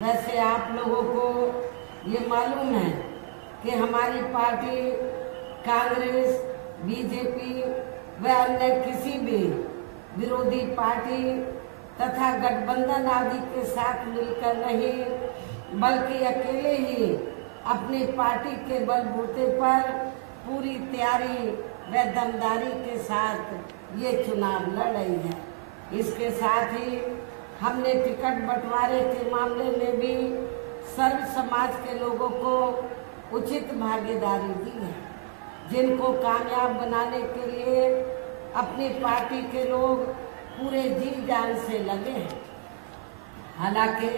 वैसे आप लोगों को ये मालूम है कि हमारी पार्टी कांग्रेस, बीजेपी व अन्य किसी भी विरोधी पार्टी तथा गठबंधन आदि के साथ मिलकर नहीं बल्कि अकेले ही अपनी पार्टी के बलबूते पर पूरी तैयारी व दमदारी के साथ ये चुनाव लड़ रही है। इसके साथ ही हमने टिकट बंटवारे के मामले में भी सर्व समाज के लोगों को उचित भागीदारी दी है, जिनको कामयाब बनाने के लिए अपनी पार्टी के लोग पूरे जी जान से लगे हैं। हालांकि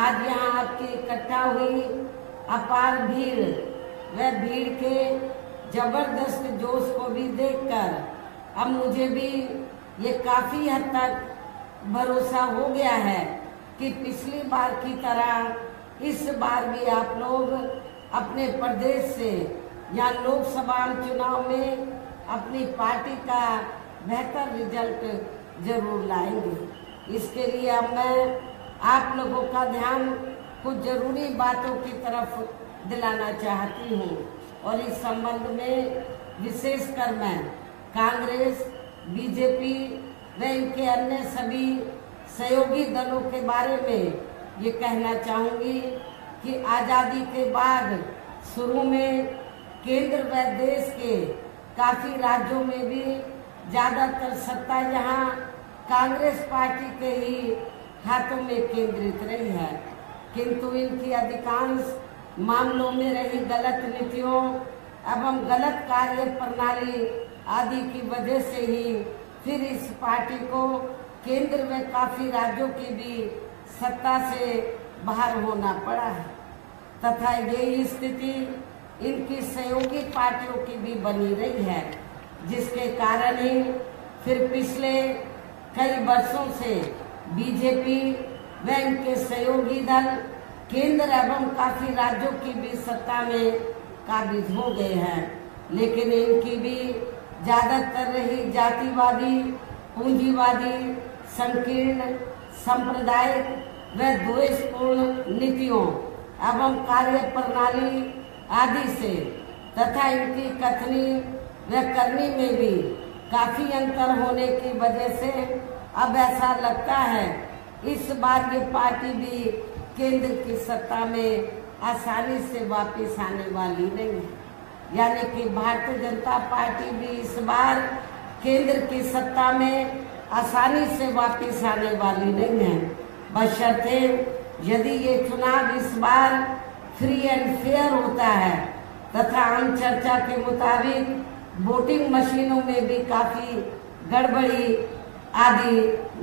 आज यहाँ आपकी इकट्ठा हुई अपार भीड़ व भीड़ के जबरदस्त जोश को भी देखकर अब मुझे भी ये काफी हद तक भरोसा हो गया है कि पिछली बार की तरह इस बार भी आप लोग अपने प्रदेश से या लोकसभा चुनाव में अपनी पार्टी का बेहतर रिजल्ट जरूर लाएंगे। इसके लिए अब मैं आप लोगों का ध्यान कुछ जरूरी बातों की तरफ दिलाना चाहती हूँ और इस संबंध में विशेषकर मैं कांग्रेस, बीजेपी व इनके अन्य सभी सहयोगी दलों के बारे में ये कहना चाहूँगी कि आज़ादी के बाद शुरू में केंद्र व देश के काफ़ी राज्यों में भी ज़्यादातर सत्ता यहाँ कांग्रेस पार्टी के ही हाथों में केंद्रित रही है, किंतु इनकी अधिकांश मामलों में रही गलत नीतियों एवं गलत कार्य प्रणाली आदि की वजह से ही फिर इस पार्टी को केंद्र में काफी राज्यों की भी सत्ता से बाहर होना पड़ा है तथा यही स्थिति इनकी सहयोगी पार्टियों की भी बनी रही है, जिसके कारण ही फिर पिछले कई वर्षों से बीजेपी व इनके सहयोगी दल केंद्र एवं काफी राज्यों की भी सत्ता में काबिज हो गए हैं, लेकिन इनकी भी ज्यादातर रही जातिवादी, पूंजीवादी, संकीर्ण, सांप्रदायिक व द्वेषपूर्ण नीतियों एवं कार्य प्रणाली आदि से तथा इनकी कथनी व करनी में भी काफी अंतर होने की वजह से अब ऐसा लगता है इस बार ये पार्टी भी केंद्र की सत्ता में आसानी से वापस आने वाली नहीं है। यानी कि भारतीय जनता पार्टी भी इस बार केंद्र की सत्ता में आसानी से वापस आने वाली नहीं है, बशर्ते यदि ये चुनाव इस बार फ्री एंड फेयर होता है तथा आम चर्चा के मुताबिक वोटिंग मशीनों में भी काफी गड़बड़ी आदि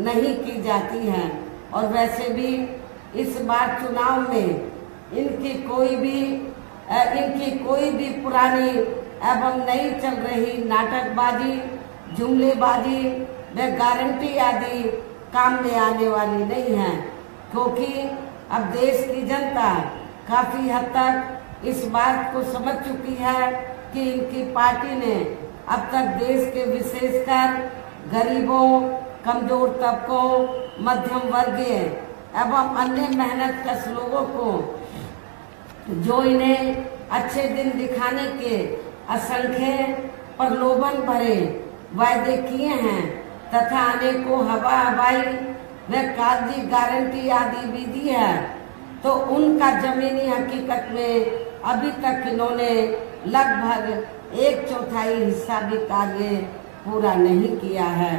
नहीं की जाती है। और वैसे भी इस बार चुनाव में इनकी कोई भी पुरानी एवं नई चल रही नाटकबाजी, जुमलेबाजी व गारंटी आदि काम में आने वाली नहीं है, क्योंकि अब देश की जनता काफी हद तक इस बात को समझ चुकी है कि इनकी पार्टी ने अब तक देश के विशेषकर गरीबों, कमजोर तबकों, मध्यम वर्गीय एवं अन्य मेहनतकश लोगों को जो इन्हें अच्छे दिन दिखाने के असंख्य प्रलोभन भरे वायदे किए हैं तथा अनेकों हवाई व कागजी गारंटी आदि भी दी है, तो उनका जमीनी हकीकत में अभी तक इन्होंने लगभग 1/4 हिस्सा भी कार्य पूरा नहीं किया है,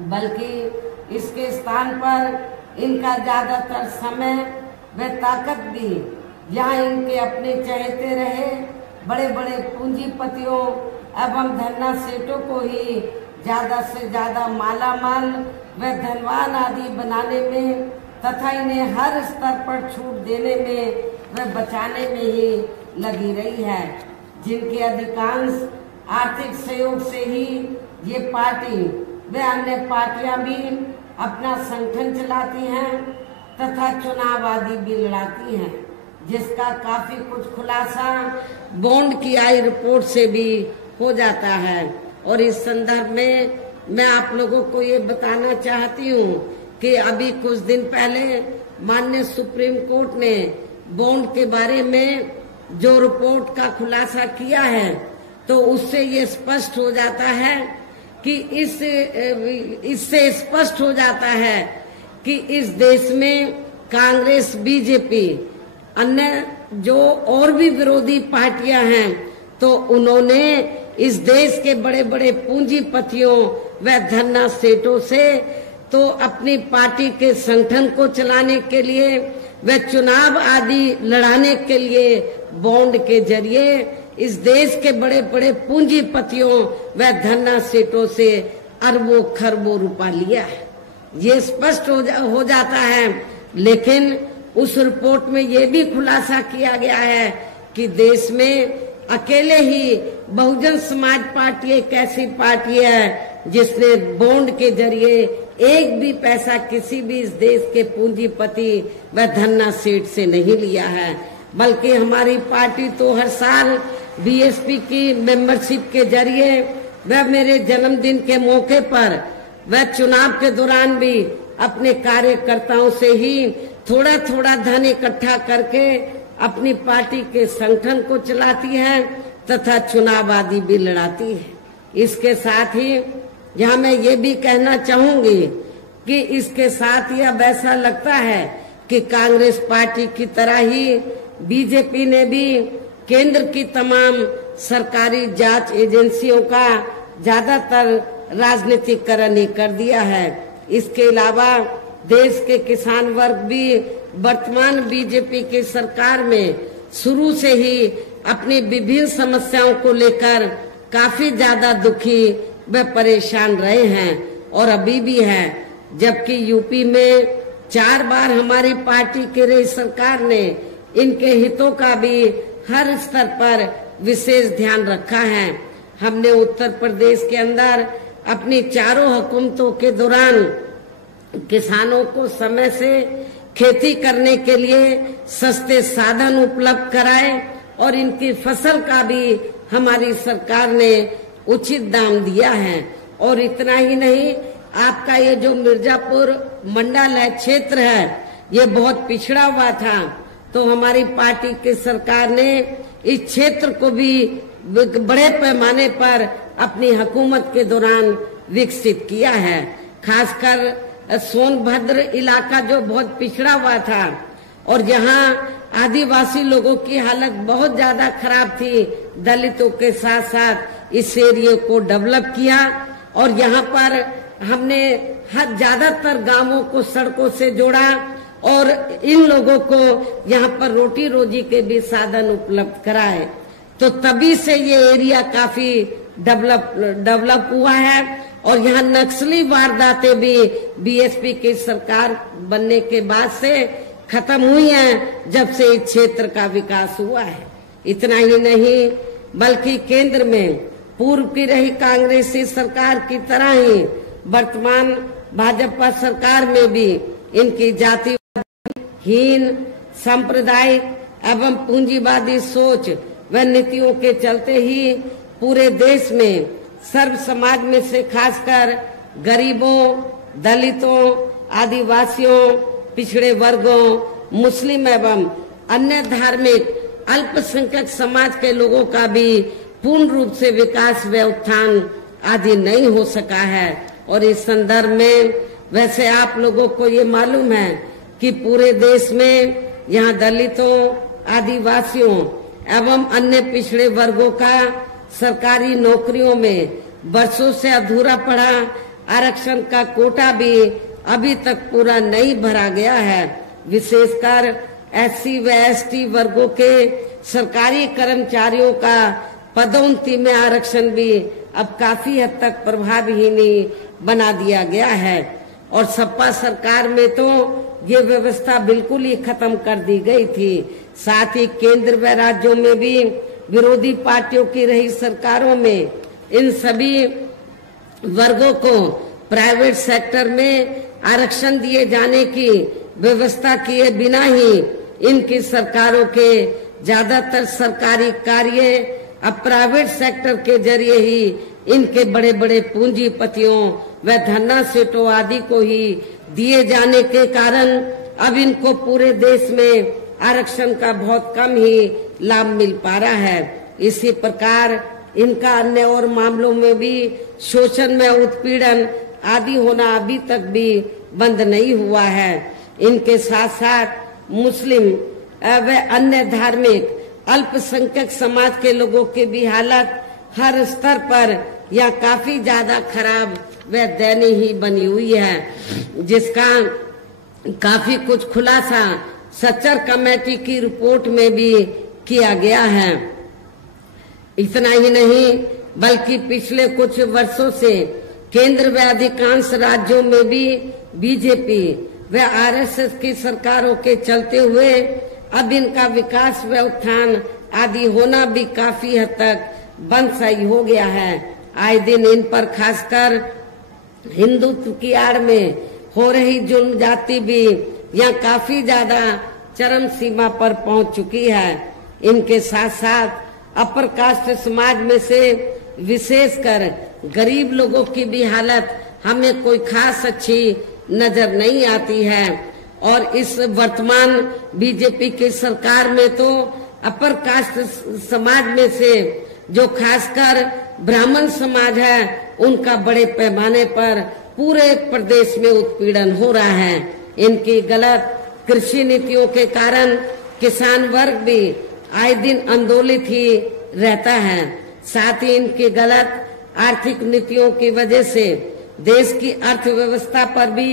बल्कि इसके स्थान पर इनका ज्यादातर समय व ताकत भी यहाँ इनके अपने चहेते रहे बड़े बड़े पूंजीपतियों एवं धन्ना सेठों को ही ज्यादा से ज्यादा मालामाल व धनवान आदि बनाने में तथा इन्हें हर स्तर पर छूट देने में व बचाने में ही लगी रही है, जिनके अधिकांश आर्थिक सहयोग से ही ये पार्टी व अन्य पार्टियां भी अपना संगठन चलाती हैं तथा चुनाव आदि भी लड़ाती हैं, जिसका काफी कुछ खुलासा बॉन्ड की आई रिपोर्ट से भी हो जाता है। और इस संदर्भ में मैं आप लोगों को ये बताना चाहती हूँ कि अभी कुछ दिन पहले माननीय सुप्रीम कोर्ट ने बॉन्ड के बारे में जो रिपोर्ट का खुलासा किया है, तो उससे ये स्पष्ट हो जाता है कि इससे स्पष्ट हो जाता है कि इस देश में कांग्रेस, बीजेपी, अन्य जो और भी विरोधी पार्टियां हैं, तो उन्होंने इस देश के बड़े बड़े पूंजीपतियों व धन्ना सेठों से तो अपनी पार्टी के संगठन को चलाने के लिए व चुनाव आदि लड़ाने के लिए बॉन्ड के जरिए इस देश के बड़े बड़े पूंजीपतियों व धन्ना सेठों से अरबों खरबों रुपया लिया है। ये स्पष्ट हो जाता है। लेकिन उस रिपोर्ट में ये भी खुलासा किया गया है कि देश में अकेले ही बहुजन समाज पार्टी एक ऐसी पार्टी है जिसने बॉन्ड के जरिए एक भी पैसा किसी भी इस देश के पूंजीपति व धन्ना सेठ से नहीं लिया है, बल्कि हमारी पार्टी तो हर साल बीएसपी की मेंबरशिप के जरिए व मेरे जन्मदिन के मौके पर व चुनाव के दौरान भी अपने कार्यकर्ताओं से ही थोड़ा थोड़ा धन इकट्ठा करके अपनी पार्टी के संगठन को चलाती है तथा चुनाव आदि भी लड़ाती है। इसके साथ ही यहाँ मैं ये भी कहना चाहूंगी कि इसके साथ ही अब ऐसा लगता है कि कांग्रेस पार्टी की तरह ही बीजेपी ने भी केंद्र की तमाम सरकारी जांच एजेंसियों का ज्यादातर राजनीतिकरण ही कर दिया है। इसके अलावा देश के किसान वर्ग भी वर्तमान बीजेपी की सरकार में शुरू से ही अपनी विभिन्न समस्याओं को लेकर काफी ज्यादा दुखी व परेशान रहे हैं और अभी भी हैं। जबकि यूपी में 4 बार हमारी पार्टी की रही सरकार ने इनके हितों का भी हर स्तर पर विशेष ध्यान रखा है। हमने उत्तर प्रदेश के अंदर अपनी चारों हुकूमतों के दौरान किसानों को समय से खेती करने के लिए सस्ते साधन उपलब्ध कराए और इनकी फसल का भी हमारी सरकार ने उचित दाम दिया है। और इतना ही नहीं, आपका ये जो मिर्जापुर मंडल क्षेत्र है, ये बहुत पिछड़ा हुआ था, तो हमारी पार्टी की सरकार ने इस क्षेत्र को भी बड़े पैमाने पर अपनी हुकूमत के दौरान विकसित किया है। खासकर सोनभद्र इलाका जो बहुत पिछड़ा हुआ था और यहाँ आदिवासी लोगों की हालत बहुत ज्यादा खराब थी, दलितों के साथ साथ इस एरिया को डेवलप किया और यहाँ पर हमने हर ज्यादातर गांवों को सड़कों से जोड़ा और इन लोगों को यहाँ पर रोटी रोजी के भी साधन उपलब्ध कराए। तो तभी से ये एरिया काफी डेवलप हुआ है और यहाँ नक्सली वारदातें भी बीएसपी की सरकार बनने के बाद से खत्म हुई हैं, जब से इस क्षेत्र का विकास हुआ है। इतना ही नहीं, बल्कि केंद्र में पूर्व की रही कांग्रेसी सरकार की तरह ही वर्तमान भाजपा सरकार में भी इनकी जातिहीन, सांप्रदायिक एवं पूंजीवादी सोच व नीतियों के चलते ही पूरे देश में सर्व समाज में से खासकर गरीबों, दलितों, आदिवासियों, पिछड़े वर्गों, मुस्लिम एवं अन्य धार्मिक अल्पसंख्यक समाज के लोगों का भी पूर्ण रूप से विकास व उत्थान आदि नहीं हो सका है। और इस संदर्भ में वैसे आप लोगों को ये मालूम है कि पूरे देश में यहाँ दलितों, आदिवासियों एवं अन्य पिछड़े वर्गों का सरकारी नौकरियों में वर्षों से अधूरा पड़ा आरक्षण का कोटा भी अभी तक पूरा नहीं भरा गया है। विशेषकर एससी व एसटी वर्गों के सरकारी कर्मचारियों का पदोन्नति में आरक्षण भी अब काफी हद तक प्रभावहीन बना दिया गया है और सपा सरकार में तो ये व्यवस्था बिल्कुल ही खत्म कर दी गई थी। साथ ही केंद्र व राज्यों में भी विरोधी पार्टियों की रही सरकारों में इन सभी वर्गों को प्राइवेट सेक्टर में आरक्षण दिए जाने की व्यवस्था किए बिना ही इनकी सरकारों के ज्यादातर सरकारी कार्य अब प्राइवेट सेक्टर के जरिए ही इनके बड़े बड़े पूंजीपतियों व धन्ना सेठों आदि को ही दिए जाने के कारण अब इनको पूरे देश में आरक्षण का बहुत कम ही लाभ मिल पा रहा है। इसी प्रकार इनका अन्य और मामलों में भी शोषण में उत्पीड़न आदि होना अभी तक भी बंद नहीं हुआ है। इनके साथ साथ मुस्लिम व अन्य धार्मिक अल्पसंख्यक समाज के लोगों की भी हालत हर स्तर पर या काफी ज्यादा खराब व दयनीय ही बनी हुई है, जिसका काफी कुछ खुलासा सच्चर कमेटी की रिपोर्ट में भी किया गया है। इतना ही नहीं बल्कि पिछले कुछ वर्षों से केंद्र व अधिकांश राज्यों में भी बीजेपी व आरएसएस की सरकारों के चलते हुए अब इनका विकास व उत्थान आदि होना भी काफी हद तक बंद सही हो गया है। आए दिन इन पर खासकर हिंदुत्व की आड़ में हो रही जुल्म जाति भी यहाँ काफी ज्यादा चरम सीमा पर पहुंच चुकी है। इनके साथ साथ अपर कास्ट समाज में से विशेषकर गरीब लोगों की भी हालत हमें कोई खास अच्छी नजर नहीं आती है। और इस वर्तमान बीजेपी की सरकार में तो अपर कास्ट समाज में से जो खासकर ब्राह्मण समाज है उनका बड़े पैमाने पर पूरे प्रदेश में उत्पीड़न हो रहा है। इनकी गलत कृषि नीतियों के कारण किसान वर्ग भी आए दिन आंदोलित ही रहता है। साथ ही इनकी गलत आर्थिक नीतियों की वजह से देश की अर्थव्यवस्था पर भी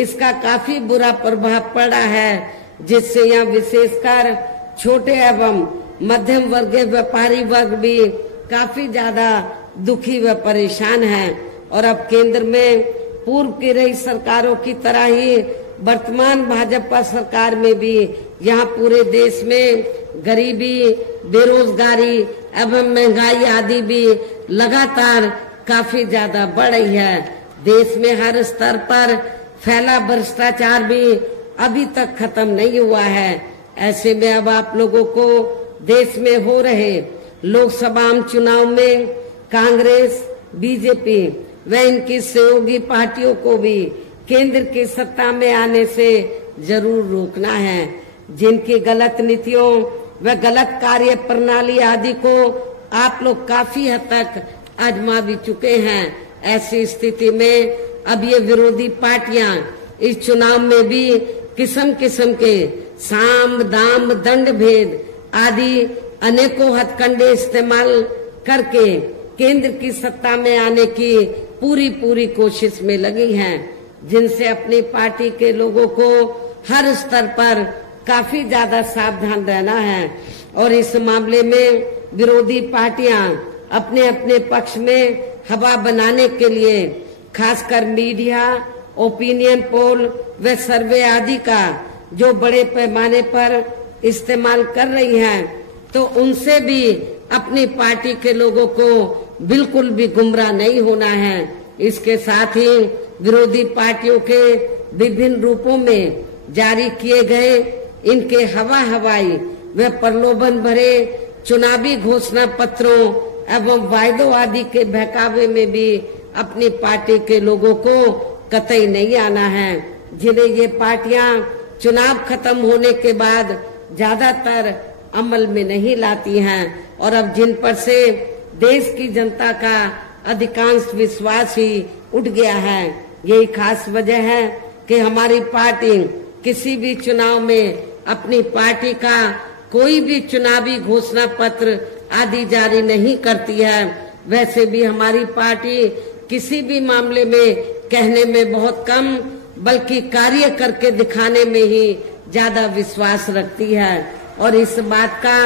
इसका काफी बुरा प्रभाव पड़ा है, जिससे यहाँ विशेषकर छोटे एवं मध्यम वर्गीय व्यापारी वर्ग भी काफी ज्यादा दुखी व परेशान है। और अब केंद्र में पूर्व की रही सरकारों की तरह ही वर्तमान भाजपा सरकार में भी यहाँ पूरे देश में गरीबी, बेरोजगारी एवं महंगाई आदि भी लगातार काफी ज्यादा बढ़ रही है। देश में हर स्तर पर फैला भ्रष्टाचार भी अभी तक खत्म नहीं हुआ है। ऐसे में अब आप लोगों को देश में हो रहे लोकसभा चुनाव में कांग्रेस, बीजेपी व इनकी सहयोगी पार्टियों को भी केंद्र की सत्ता में आने से जरूर रोकना है। जिनकी गलत नीतियों व गलत कार्य प्रणाली आदि को आप लोग काफी हद तक आजमा भी चुके हैं। ऐसी स्थिति में अब ये विरोधी पार्टियां इस चुनाव में भी किस्म किस्म के साम, दाम, दंड भेद आदि अनेकों हथकंडे इस्तेमाल करके केंद्र की सत्ता में आने की पूरी कोशिश में लगी हैं, जिनसे अपनी पार्टी के लोगों को हर स्तर पर काफी ज्यादा सावधान रहना है। और इस मामले में विरोधी पार्टियां अपने अपने पक्ष में हवा बनाने के लिए खासकर मीडिया, ओपिनियन पोल व सर्वे आदि का जो बड़े पैमाने पर इस्तेमाल कर रही हैं, तो उनसे भी अपनी पार्टी के लोगों को बिल्कुल भी गुमराह नहीं होना है। इसके साथ ही विरोधी पार्टियों के विभिन्न रूपों में जारी किए गए इनके हवाई व प्रलोभन भरे चुनावी घोषणा पत्रों एवं वायदों आदि के बहकावे में भी अपनी पार्टी के लोगों को कतई नहीं आना है, जिन्हें ये पार्टियां चुनाव खत्म होने के बाद ज्यादातर अमल में नहीं लाती हैं। और अब जिन पर से देश की जनता का अधिकांश विश्वास ही उठ गया है। यही खास वजह है कि हमारी पार्टी किसी भी चुनाव में अपनी पार्टी का कोई भी चुनावी घोषणा पत्र आदि जारी नहीं करती है। वैसे भी हमारी पार्टी किसी भी मामले में कहने में बहुत कम बल्कि कार्य करके दिखाने में ही ज्यादा विश्वास रखती है। और इस बात का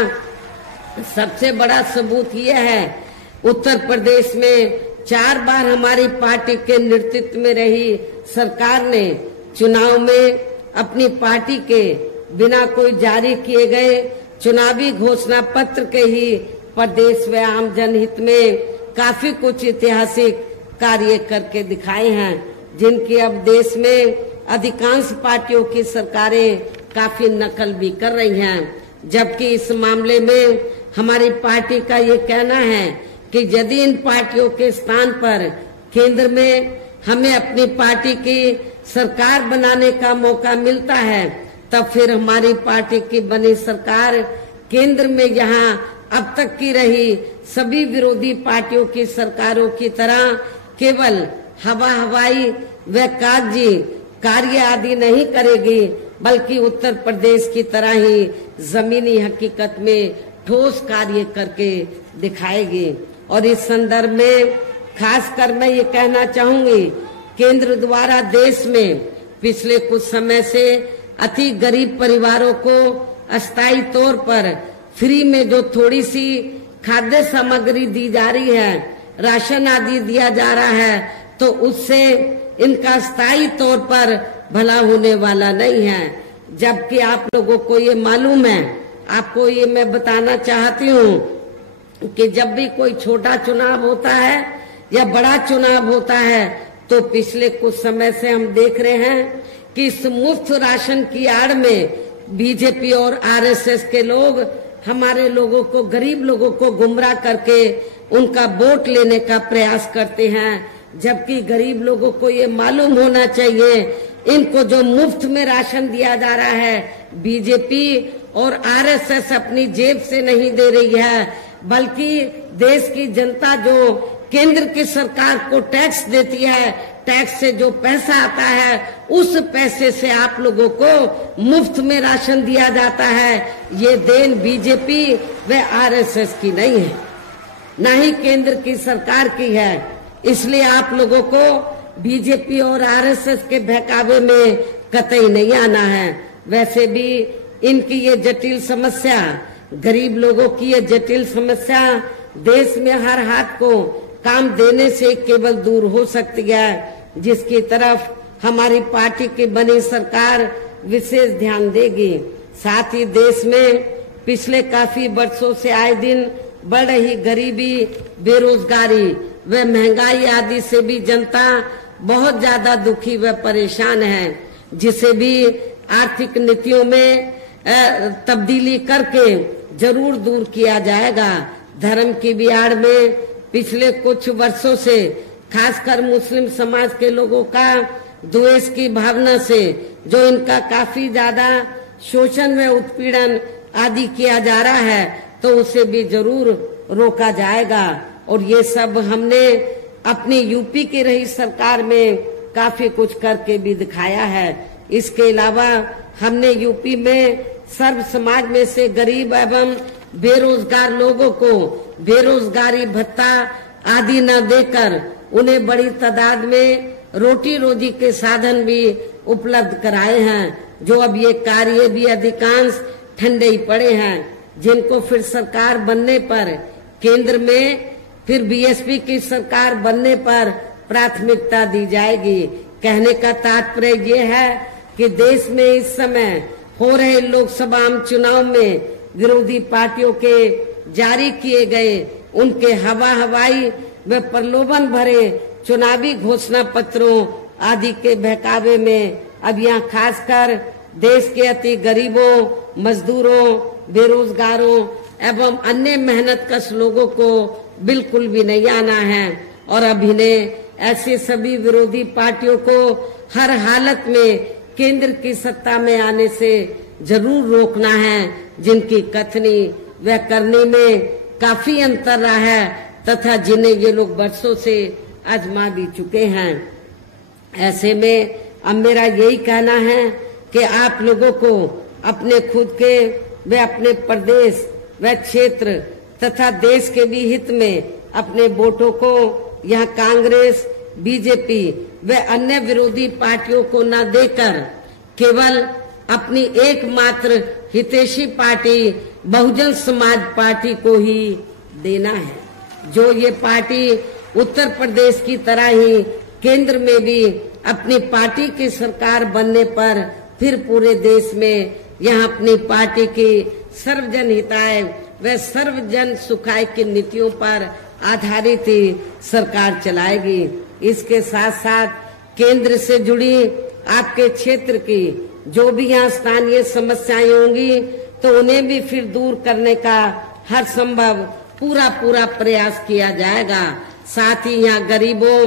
सबसे बड़ा सबूत यह है, उत्तर प्रदेश में 4 बार हमारी पार्टी के नेतृत्व में रही सरकार ने चुनाव में अपनी पार्टी के बिना कोई जारी किए गए चुनावी घोषणा पत्र के ही प्रदेश व आम जनहित में काफी कुछ ऐतिहासिक कार्य करके दिखाए हैं, जिनकी अब देश में अधिकांश पार्टियों की सरकारें काफी नकल भी कर रही हैं। जबकि इस मामले में हमारी पार्टी का ये कहना है कि यदि इन पार्टियों के स्थान पर केंद्र में हमें अपनी पार्टी की सरकार बनाने का मौका मिलता है, तब फिर हमारी पार्टी की बनी सरकार केंद्र में यहाँ अब तक की रही सभी विरोधी पार्टियों की सरकारों की तरह केवल हवाई व कागजी कार्य आदि नहीं करेगी, बल्कि उत्तर प्रदेश की तरह ही जमीनी हकीकत में ठोस कार्य करके दिखाएगी। और इस संदर्भ में खासकर मैं ये कहना चाहूंगी, केंद्र द्वारा देश में पिछले कुछ समय से अति गरीब परिवारों को अस्थायी तौर पर फ्री में जो थोड़ी सी खाद्य सामग्री दी जा रही है, राशन आदि दिया जा रहा है, तो उससे इनका स्थायी तौर पर भला होने वाला नहीं है। जबकि आप लोगों को ये मालूम है, आपको ये मैं बताना चाहती हूँ कि जब भी कोई छोटा चुनाव होता है या बड़ा चुनाव होता है, तो पिछले कुछ समय से हम देख रहे हैं कि इस मुफ्त राशन की आड़ में बीजेपी और आरएसएस के लोग हमारे लोगों को, गरीब लोगों को गुमराह करके उनका वोट लेने का प्रयास करते हैं। जबकि गरीब लोगों को ये मालूम होना चाहिए, इनको जो मुफ्त में राशन दिया जा रहा है, बीजेपी और आरएसएस अपनी जेब से नहीं दे रही है, बल्कि देश की जनता जो केंद्र की सरकार को टैक्स देती है, टैक्स से जो पैसा आता है, उस पैसे से आप लोगों को मुफ्त में राशन दिया जाता है। ये देन बीजेपी व आरएसएस की नहीं है, न ही केंद्र की सरकार की है। इसलिए आप लोगों को बीजेपी और आरएसएस के बहकावे में कतई नहीं आना है। वैसे भी इनकी ये जटिल समस्या, गरीब लोगों की ये जटिल समस्या देश में हर हाथ को काम देने से केवल दूर हो सकती है, जिसकी तरफ हमारी पार्टी की बनी सरकार विशेष ध्यान देगी। साथ ही देश में पिछले काफी वर्षों से आए दिन बढ़ रही गरीबी, बेरोजगारी व महंगाई आदि से भी जनता बहुत ज्यादा दुखी व परेशान है, जिसे भी आर्थिक नीतियों में तब्दीली करके जरूर दूर किया जाएगा। धर्म की भी आड़ में पिछले कुछ वर्षों से खासकर मुस्लिम समाज के लोगों का द्वेष की भावना से जो इनका काफी ज्यादा शोषण व उत्पीड़न आदि किया जा रहा है, तो उसे भी जरूर रोका जाएगा। और ये सब हमने अपनी यूपी की रही सरकार में काफी कुछ करके भी दिखाया है। इसके अलावा हमने यूपी में सर्व समाज में से गरीब एवं बेरोजगार लोगों को बेरोजगारी भत्ता आदि न देकर उन्हें बड़ी तादाद में रोटी रोजी के साधन भी उपलब्ध कराए हैं, जो अब ये कार्य भी अधिकांश ठंडे ही पड़े हैं, जिनको फिर सरकार बनने पर केंद्र में फिर बीएसपी की सरकार बनने पर प्राथमिकता दी जाएगी। कहने का तात्पर्य ये है कि देश में इस समय हो रहे लोकसभा चुनाव में विरोधी पार्टियों के जारी किए गए उनके हवाई व प्रलोभन भरे चुनावी घोषणा पत्रों आदि के बहकावे में अब यहाँ खासकर देश के अति गरीबों, मजदूरों, बेरोजगारों एवं अन्य मेहनतकश लोगों को बिल्कुल भी नहीं आना है। और अब इन्हें ऐसे सभी विरोधी पार्टियों को हर हालत में केंद्र की सत्ता में आने से जरूर रोकना है, जिनकी कथनी व करने में काफी अंतर रहा है तथा जिन्हें ये लोग वर्षों से आजमा भी चुके हैं। ऐसे में अब मेरा यही कहना है कि आप लोगों को अपने खुद के व अपने प्रदेश व क्षेत्र तथा देश के भी हित में अपने वोटों को यहाँ कांग्रेस, बीजेपी व अन्य विरोधी पार्टियों को न देकर केवल अपनी एकमात्र हितैषी पार्टी बहुजन समाज पार्टी को ही देना है, जो ये पार्टी उत्तर प्रदेश की तरह ही केंद्र में भी अपनी पार्टी की सरकार बनने पर फिर पूरे देश में यहाँ अपनी पार्टी की सर्वजन हिताय व सर्वजन सुखाय की नीतियों पर आधारित ही सरकार चलाएगी। इसके साथ साथ केंद्र से जुड़ी आपके क्षेत्र की जो भी यहाँ स्थानीय समस्याएं होंगी तो उन्हें भी फिर दूर करने का हर संभव पूरा प्रयास किया जाएगा। साथ ही यहाँ गरीबों,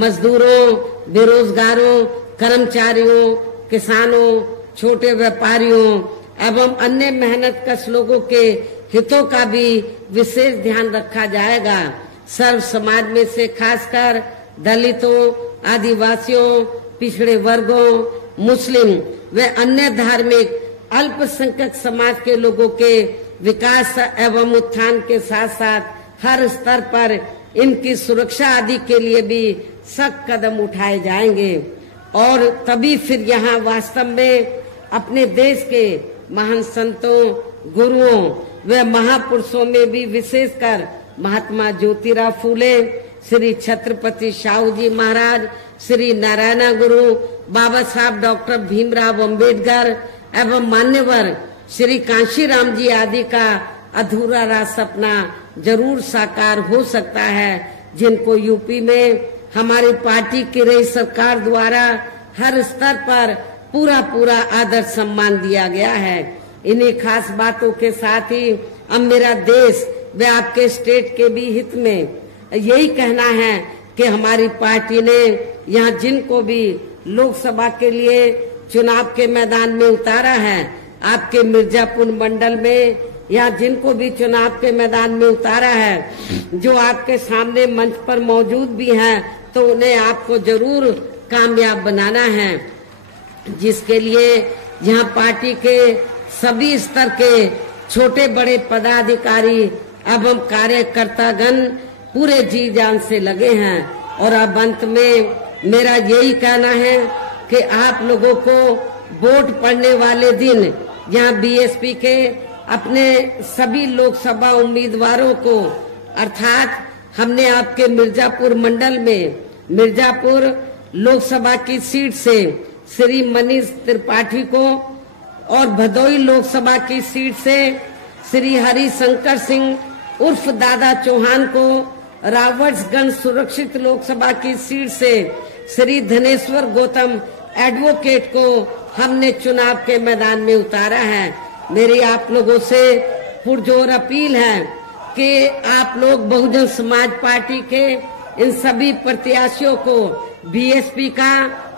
मजदूरों, बेरोजगारों कर्मचारियों, किसानों, छोटे व्यापारियों एवं अन्य मेहनतकश लोगों के हितों का भी विशेष ध्यान रखा जाएगा। सर्व समाज में से खासकर दलितों, आदिवासियों, पिछड़े वर्गों, मुस्लिम व अन्य धार्मिक अल्पसंख्यक समाज के लोगों के विकास एवं उत्थान के साथ साथ हर स्तर पर इनकी सुरक्षा आदि के लिए भी सख्त कदम उठाए जाएंगे और तभी फिर यहाँ वास्तव में अपने देश के महान संतों, गुरुओं व महापुरुषों में भी विशेषकर महात्मा ज्योतिराव फूले, श्री छत्रपति शाहू जी महाराज, श्री नारायण गुरु, बाबा साहब डॉक्टर भीमराव अंबेडकर एवं मान्यवर श्री कांशीराम जी आदि का अधूरा रहा सपना जरूर साकार हो सकता है, जिनको यूपी में हमारी पार्टी की रही सरकार द्वारा हर स्तर पर पूरा आदर सम्मान दिया गया है। इन्हीं खास बातों के साथ ही अब मेरा देश व आपके स्टेट के भी हित में यही कहना है कि हमारी पार्टी ने यहाँ जिनको भी लोकसभा के लिए चुनाव के मैदान में उतारा है, आपके मिर्जापुर मंडल में या जिनको भी चुनाव के मैदान में उतारा है, जो आपके सामने मंच पर मौजूद भी हैं, तो उन्हें आपको जरूर कामयाब बनाना है, जिसके लिए यहाँ पार्टी के सभी स्तर के छोटे बड़े पदाधिकारी एवं कार्यकर्तागण पूरे जी जान से लगे हैं। और अब अंत में मेरा यही कहना है कि आप लोगों को वोट पड़ने वाले दिन यहाँ बीएसपी के अपने सभी लोकसभा उम्मीदवारों को, अर्थात हमने आपके मिर्जापुर मंडल में मिर्जापुर लोकसभा की सीट से श्री मनीष त्रिपाठी को और भदोई लोकसभा की सीट से श्री हरिशंकर सिंह उर्फ दादा चौहान को, रावर्ट्सगंज सुरक्षित लोकसभा की सीट से श्री धनेश्वर गौतम एडवोकेट को हमने चुनाव के मैदान में उतारा है। मेरी आप लोगों से पुरजोर अपील है कि आप लोग बहुजन समाज पार्टी के इन सभी प्रत्याशियों को बीएसपी का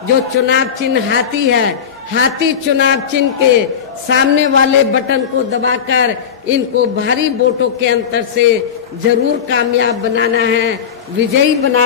जो चुनाव चिन्ह हाथी है, हाथी चुनाव चिन्ह के सामने वाले बटन को दबाकर इनको भारी वोटों के अंतर से जरूर कामयाब बनाना है, विजयी बना